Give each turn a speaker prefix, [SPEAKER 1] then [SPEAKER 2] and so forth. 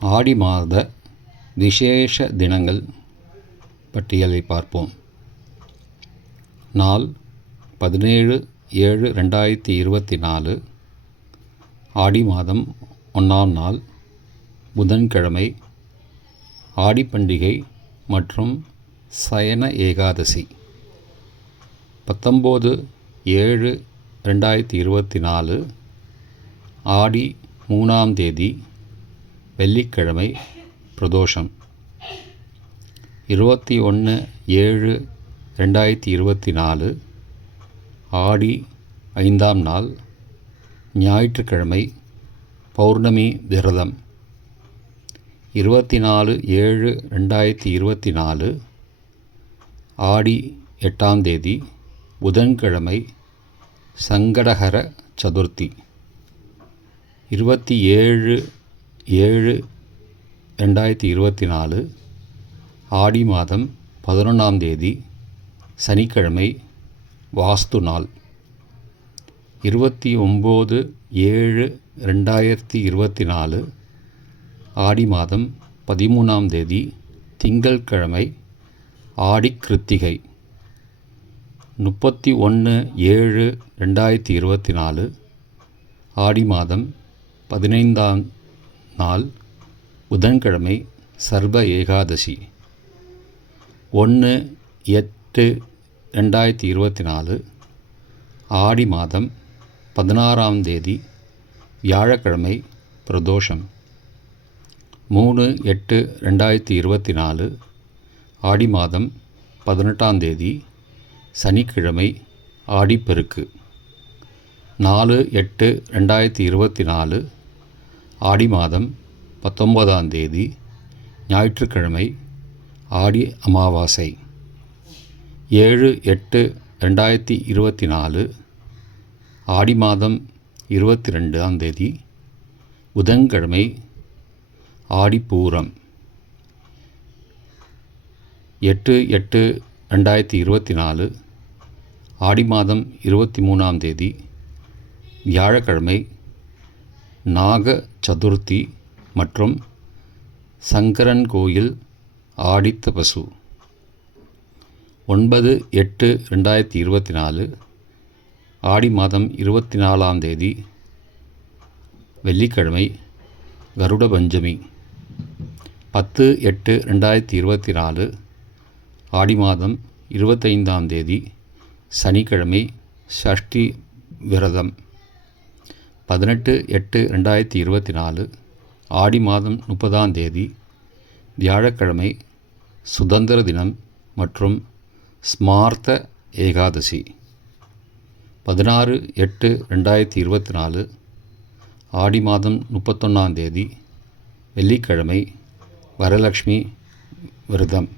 [SPEAKER 1] ஆடி மாத விசேஷ தினங்கள் பட்டியலை பார்ப்போம். நாள் பதினேழு ஏழு ரெண்டாயிரத்தி இருபத்தி நாலு. ஆடி மாதம் ஒன்றாம் நாள் புதன்கிழமை ஆடிப்பண்டிகை மற்றும் சயன ஏகாதசி. பத்தொம்போது ஏழு ரெண்டாயிரத்தி இருபத்தி நாலு ஆடி மூணாம் தேதி வெள்ளிக்கிழமை பிரதோஷம். இருபத்தி ஒன்று ஏழு ரெண்டாயிரத்தி இருபத்தி நாலு ஆடி ஐந்தாம் நாள் ஞாயிற்றுக்கிழமை பௌர்ணமி விரதம். இருபத்தி நாலு ஏழு ரெண்டாயிரத்தி இருபத்தி நாலு ஆடி எட்டாம் தேதி புதன்கிழமை சங்கடகர சதுர்த்தி. இருபத்தி ஏழு ஏழு ரெண்டாயிரத்தி இருபத்தி நாலு ஆடி மாதம் பதினொன்றாம் தேதி சனிக்கிழமை வாஸ்து நாள். இருபத்தி ஒம்பது ஏழு ரெண்டாயிரத்தி இருபத்தி நாலு ஆடி மாதம் பதிமூணாம் தேதி திங்கள்கிழமை ஆடி கிருத்திகை. முப்பத்தி ஒன்று ஏழு ரெண்டாயிரத்தி இருபத்தி நாலு ஆடி மாதம் பதினைந்தாம் நாள் புதன்கிழமை சர்வ ஏகாதசி. ஒன்று எட்டு ரெண்டாயிரத்தி இருபத்தி நாலு ஆடி மாதம் பதினாறாம் தேதி வியாழக்கிழமை பிரதோஷம். மூணு எட்டு ரெண்டாயிரத்தி இருபத்தி நாலு ஆடி மாதம் பதினெட்டாம் தேதி சனிக்கிழமை ஆடிப்பெருக்கு. நாலு எட்டு ரெண்டாயிரத்தி இருபத்தி நாலு ஆடி மாதம் பத்தொன்பதாம் தேதி ஞாயிற்றுக்கிழமை ஆடி அமாவாசை. ஏழு எட்டு ரெண்டாயிரத்தி இருபத்தி நாலு ஆடி மாதம் இருபத்தி ரெண்டாம் தேதி புதன்கிழமை ஆடிப்பூரம் எட்டு எட்டு ரெண்டாயிரத்தி இருபத்தி நாலு ஆடி மாதம் இருபத்தி மூணாம் தேதி வியாழக்கிழமை நாக சதுர்த்தி மற்றும் சங்கரன் கோயில் ஆடித்த பசு. ஒன்பது எட்டு ரெண்டாயிரத்தி இருபத்தி நாலு ஆடி மாதம் இருபத்தி நாலாம் தேதி வெள்ளிக்கிழமை கருட பஞ்சமி. பத்து எட்டு ரெண்டாயிரத்தி இருபத்தி நாலு ஆடி மாதம் இருபத்தைந்தாம் தேதி சனிக்கிழமை ஷஷ்டி விரதம். பதினெட்டு எட்டு ரெண்டாயிரத்தி இருபத்தி நாலு ஆடி மாதம் முப்பதாம் தேதி வியாழக்கிழமை சுதந்திர தினம் மற்றும் ஸ்மார்த்த ஏகாதசி. பதினாறு எட்டு ரெண்டாயிரத்தி இருபத்தி நாலு ஆடி மாதம் முப்பத்தொன்னாம் தேதி வெள்ளிக்கிழமை வரலக்ஷ்மி விரதம்.